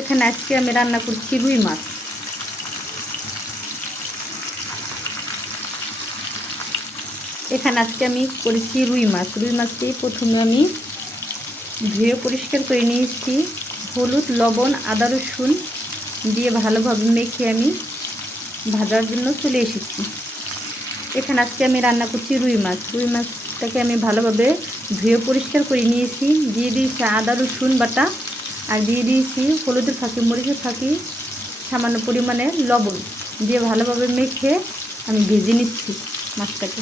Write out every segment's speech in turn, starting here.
এখানে আজকে আমি রান্না করছি রুই মাছ। এখানে আজকে আমি করেছি রুই মাছটি প্রথমে আমি ধুয়ে পরিষ্কার করে নিয়েছি। হলুদ, লবণ, আদা, রসুন দিয়ে ভালোভাবে মেখে আমি ভাজার জন্য চলে এসেছি। এখানে আজকে আমি রান্না করছি রুই মাছটাকে আমি ভালোভাবে ধুয়ে পরিষ্কার করে নিয়েছি। দিয়ে দিয়েছি আদা রসুন বাটা, আর দিয়ে দিয়েছি হলুদের ফাঁকি, মরিচের ফাঁকি, সামান্য পরিমাণে লবণ দিয়ে ভালোভাবে মেখে আমি ভেজে নিচ্ছি মাছটাকে।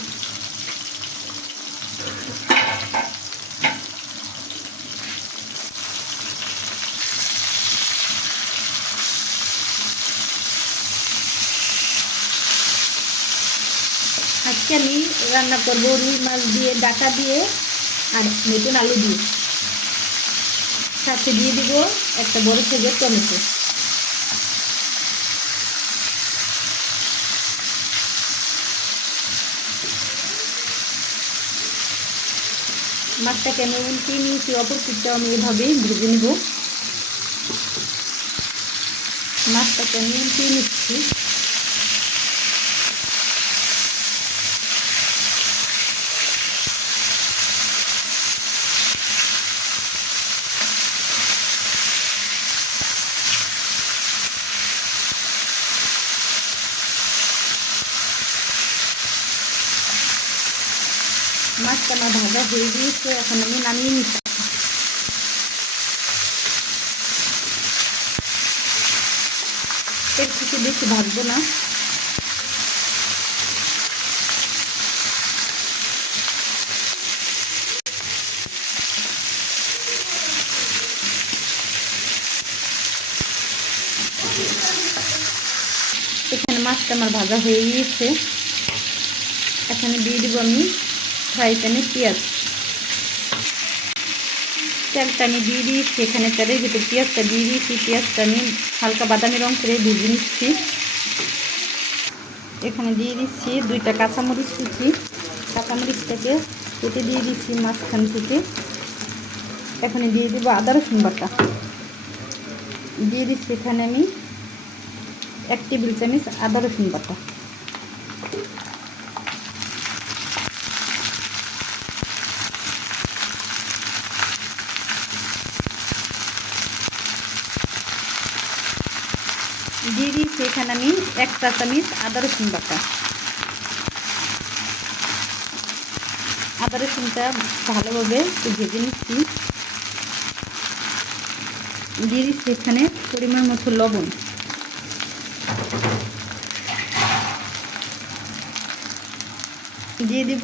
আজকে আমি রান্না করবো রুই মাছ দিয়ে, ডাঁটা দিয়ে আর নতুন আলু দিয়ে। সাথে দিয়ে দিব একটা বড় সাইজের টমেটো। মাছটাকে আমি উল্টিয়ে নিয়েছি, অপর পিঠটাও আমি এভাবেই ভেজে নেব। মাছটাকে আমি উল্টিয়ে নিচ্ছি। মাছটা আমার ভাজা হয়ে গিয়েছে, এখন আমি নামিয়ে নিচ্ছি। এর থেকে বেশি ভাজবো না। এখানে মাছটা আমার ভাজা হয়ে গিয়েছে। এখানে দিয়ে দিব আমি ফ্রাই প্যানে পেঁয়াজ। তেলটা আমি দিয়ে দিয়েছি, এখানে তেলের ভিতরে পেঁয়াজটা দিয়ে দিয়েছি। পেঁয়াজটা আমি হালকা বাদামি রং করে ভেজে নিচ্ছি। এখানে দিয়ে দিচ্ছি 2টা কাঁচামরিচ কুচি। কাঁচামরিচটাকে কেটে দিয়ে দিচ্ছি মাঝখান থেকে। এখানে দিয়ে দেবো আদা রসুন বাটা। দিয়ে দিচ্ছি এখানে আমি 1 টেবিল চামচ আদা রসুন বাটা। দিয়ে দিচ্ছি এখানে আমি 1 চা চামচ আদা রসুন বাটা। আদা রসুনটা ভালোভাবে ভেজে নিচ্ছি। দিয়ে দিচ্ছি এখানে পরিমাণ মতো লবণ। দিয়ে দিব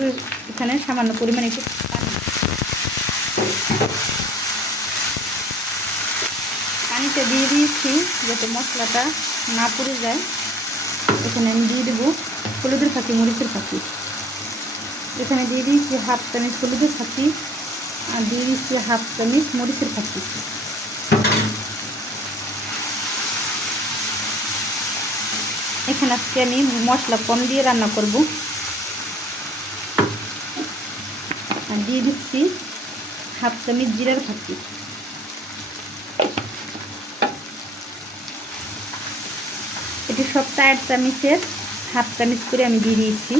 এখানে সামান্য পরিমাণে একটু পানিটা দিয়ে দিয়েছি যাতে মশলাটা না পুড়ে যায়। এখানে আমি দিয়ে দেবো হলুদের ফাঁকি, মরিচের ফাঁকি। এখানে দিয়ে দিয়েছি 1/2 চামচ হলুদের ফাঁকি, আর দিয়ে দিচ্ছি 1/2 চামচ মরিচের ফাঁকি। এখানে আজকে আমি মশলা কম দিয়ে রান্না করব। আর দিয়ে দিচ্ছি 1/2 চামচ জিরার ফাঁকি। এটি সব 4 চামচের 1/2 চামচ করে আমি দিয়ে দিয়েছি।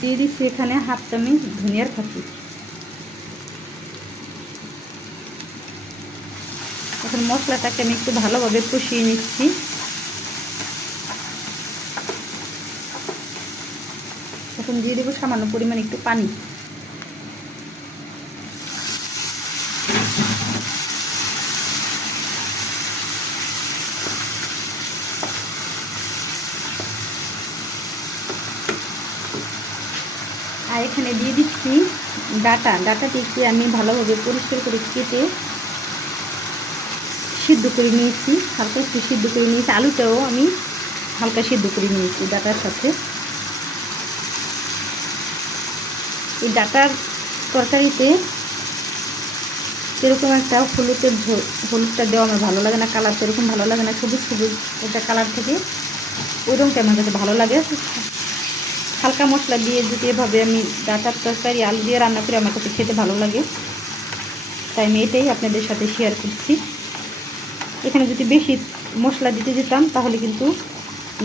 দিয়ে দিচ্ছি এখানে 1/2 চামচ ধনিয়ার ফাঁকি। এখন মশলাটাকে আমি একটু ভালোভাবে কষিয়ে নিচ্ছি। এখন দিয়ে দেবো সামান্য পরিমাণ একটু পানি। আর এখানে দিয়ে দিচ্ছি ডাঁটাটিকে আমি ভালোভাবে পরিষ্কার করে কেটে সিদ্ধ করে নিয়েছি, হালকা একটু সিদ্ধ করে নিয়েছি। আলুটাও আমি হালকা সিদ্ধ করে নিয়েছি ডাঁটার সাথে। এই ডাঁটার তরকারিতে সেরকম একটা হলুদটা দেওয়া আমার ভালো লাগে না, কালার সেরকম ভালো লাগে না। সবুজ সবুজ এটা কালার থেকে ওই রঙটা আমার কাছে ভালো লাগে। হালকা মশলা দিয়ে যদি এভাবে আমি ডাঁটার তরকারি আলু দিয়ে রান্না করি আমার কাছে খেতে ভালো লাগে, তাই আমি এটাই আপনাদের সাথে শেয়ার করছি। এখানে যদি বেশি মশলা দিতে যেতাম তাহলে কিন্তু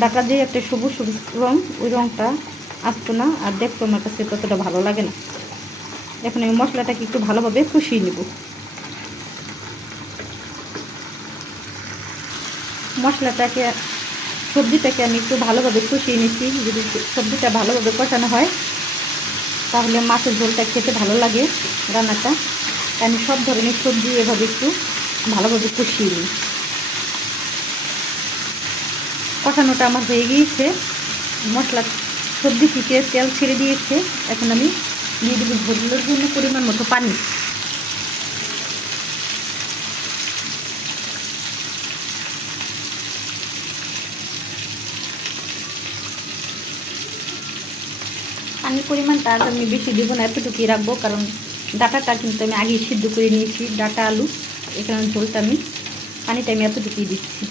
ডাঁটা যে একটা সবুজ সবুজ রঙ, ওই রঙটা আসতো না, আর দেখতো আমার কাছে ততটা ভালো লাগে না। এখন আমি মশলাটাকে একটু ভালোভাবে কষিয়ে নেব। মশলাটাকে সবজিটাকে আমি একটু ভালোভাবে কষিয়ে নিচ্ছি। যদি সবজিটা ভালোভাবে কষানো হয় তাহলে মাছের ঝোলটা খেতে ভালো লাগে রান্নাটা। আমি সব ধরনের সবজি এভাবে একটু ভালোভাবে কষিয়ে নিই। কষানোটা আমার হয়ে গিয়েছে, মশলা সবজি থেকে তেল ছেড়ে দিয়েছে। এখন আমি দিয়ে দেবো ঝোলের জন্য পরিমাণ মতো পানি। পানির পরিমাণটা আজ আমি বেশি দেবো না, এতটুকুই রাখবো, কারণ ডাঁটাটা কিন্তু আমি আগেই সিদ্ধ করে নিয়েছি, ডাঁটা আলু। এখানে ঝোলটা আমি পানিটা আমি এতটুকুই দিচ্ছি।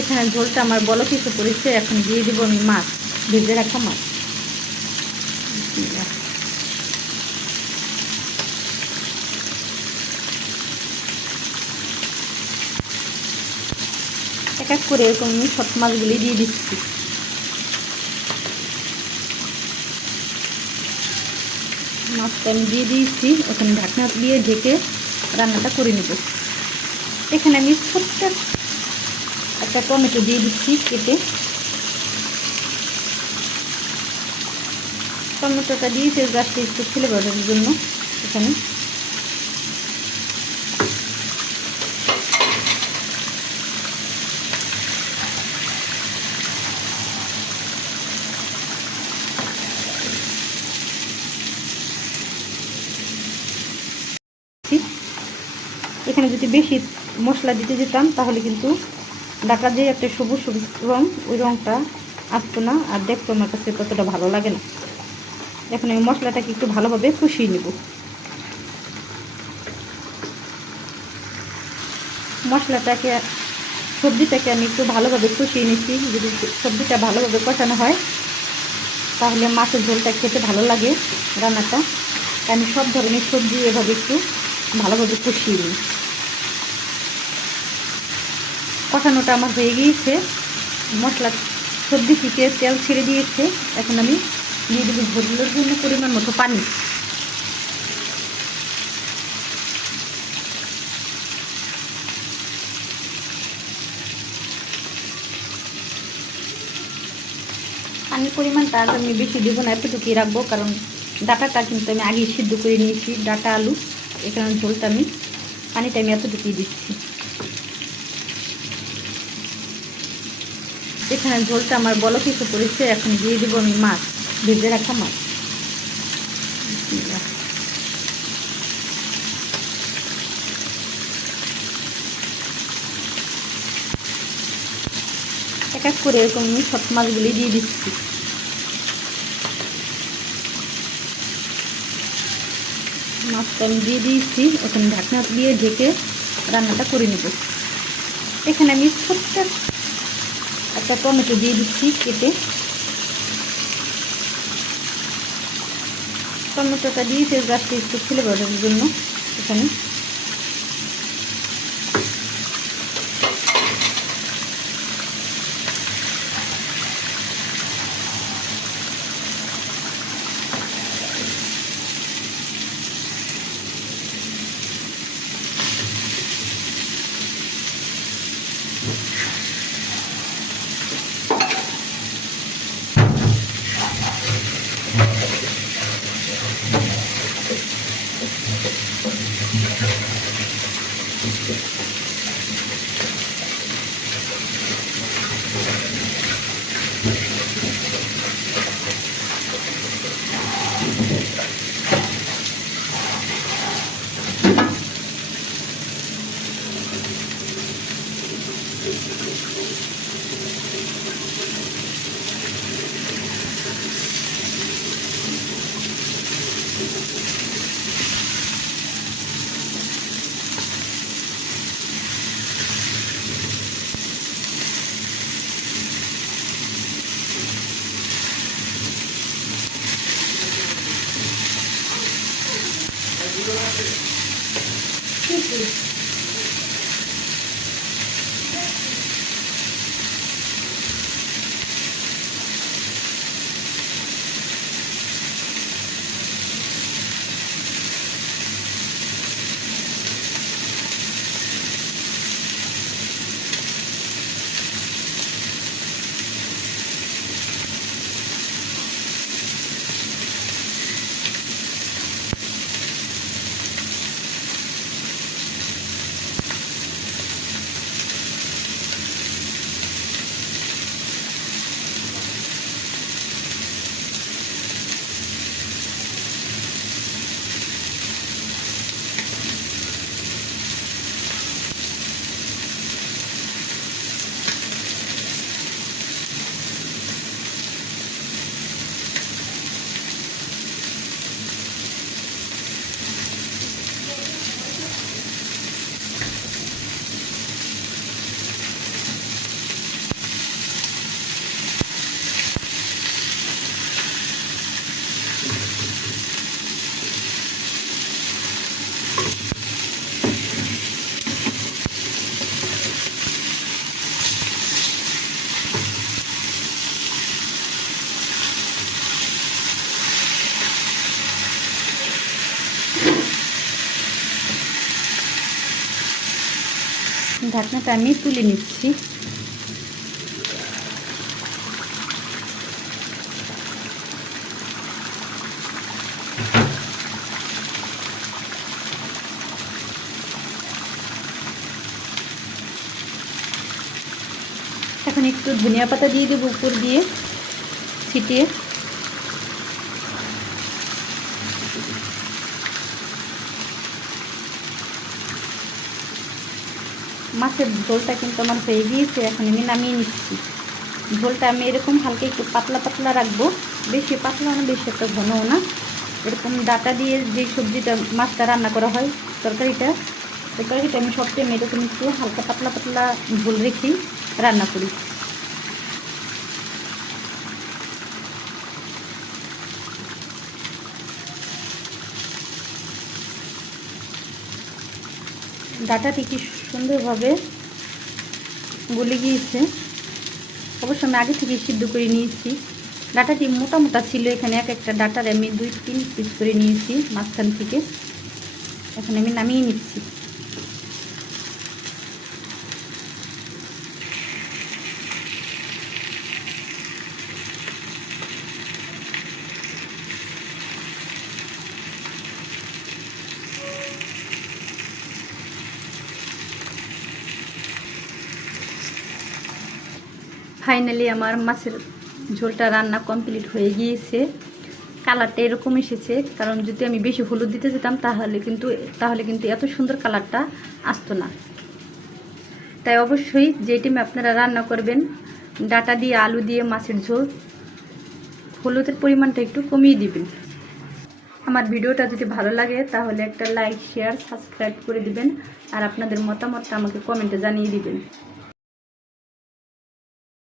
এখানে ঝোলটা আমার বলক এসে পড়েছে। এখন দিয়ে দেবো আমি মাছ, ভেজে রাখা মাছ। এক এক করে এরকম আমি সব মাছগুলি দিয়ে দিচ্ছি। মাছটা আমি দিয়ে দিয়েছি। এখন ঢাকনা দিয়ে ঢেকে রান্নাটা করে নেব। এখানে আমি ছোট্ট একটা টমেটো দিয়ে দিচ্ছি কেটে। টমেটোটা দিয়েছি জাস্ট একটু ফ্লেভারের জন্য। এখানে এখানে যদি বেশি মশলা দিতে যেতাম তাহলে কিন্তু ডাঁটা যে একটা সবুজ সবুজ রঙ, ওই রঙটা আসতো না, আর দেখতো আমার কাছে ততটা ভালো লাগে না। এখন আমি মশলাটাকে একটু ভালোভাবে কষিয়ে নেব। মশলাটাকে সবজিটাকে আমি একটু ভালোভাবে কষিয়ে নিচ্ছি। যদি সবজিটা ভালোভাবে কষানো হয় তাহলে মাছের ঝোলটা খেতে ভালো লাগে রান্নাটা। আমি সব ধরনের সবজি এভাবে একটু ভালোভাবে কষিয়ে নিই। কষানোটা আমার হয়ে গিয়েছে, মশলা সবজি থেকে তেল ছেড়ে দিয়েছে। এখন আমি দিয়ে দেবো ঝোলের জন্য পরিমাণ মতো পানি। পানির পরিমাণটা আজ আমি বেশি দেবো না, এতটুকুই রাখবো, কারণ ডাঁটাটা কিন্তু আমি আগেই সিদ্ধ করে নিয়েছি, ডাঁটা আলু। এখানে ঝোলটা আমি পানিটা আমি এতটুকুই দিচ্ছি। এখানে ঝোলটা আমার বলক এসে পড়েছে। এখন দিয়ে দেবো আমি মাছ, ভেজে রাখা মাছ। এক এক করে এরকম আমি সব মাছগুলি দিয়ে দিচ্ছি। মাছটা আমি দিয়ে দিয়েছি। এখন ঢাকনা দিয়ে ঢেকে রান্নাটা করে নেব। এখানে আমি ছোট্ট একটা টমেটো দিয়ে দিচ্ছি কেটে। টমেটোটা দিয়েছি জাস্ট একটু ফ্লেভারের জন্য। এখানে ঢাকনাটা আমি তুলে নিচ্ছি। এখন একটু ধনিয়া পাতা দিয়ে দেবো উপর দিয়ে ছিটিয়ে। মাছের ঝোলটা কিন্তু আমার হয়ে গিয়েছে, এখন আমি নামিয়ে নিচ্ছি। ঝোলটা আমি এরকম হালকা একটু পাতলা পাতলা রাখবো, বেশি পাতলা না বেশি একটা ঘনও না। এরকম ডাটা দিয়ে যে সবজিটা মাছটা রান্না করা হয় তরকারিটা আমি সবটাইম এরকম একটু হালকা পাতলা পাতলা ঝোল রেখেই রান্না করি। ডাটাটি কি সুন্দরভাবে গলে গিয়েছে। অবশ্য আমি আগে থেকে সিদ্ধ করে নিয়েছি। ডাটাটি মোটা মোটা ছিল, এখানে এক একটা ডাটার আমি 2-3 পিস করে নিয়েছি মাঝখান থেকে। এখন আমি নামিয়ে নিচ্ছি। ফাইনালি আমার মাছের ঝোলটা রান্না কমপ্লিট হয়ে গিয়েছে। কালারটা এরকম এসেছে, কারণ যদি আমি বেশি হলুদ দিতে যেতাম তাহলে কিন্তু এত সুন্দর কালারটা আসতো না। তাই অবশ্যই যে টাইমে আপনারা রান্না করবেন ডাটা দিয়ে আলু দিয়ে মাছের ঝোল, হলুদের পরিমাণটা একটু কমিয়ে দিবেন। আমার ভিডিওটা যদি ভালো লাগে তাহলে একটা লাইক, শেয়ার, সাবস্ক্রাইব করে দিবেন। আর আপনাদের মতামতটা আমাকে কমেন্টে জানিয়ে দিবেন।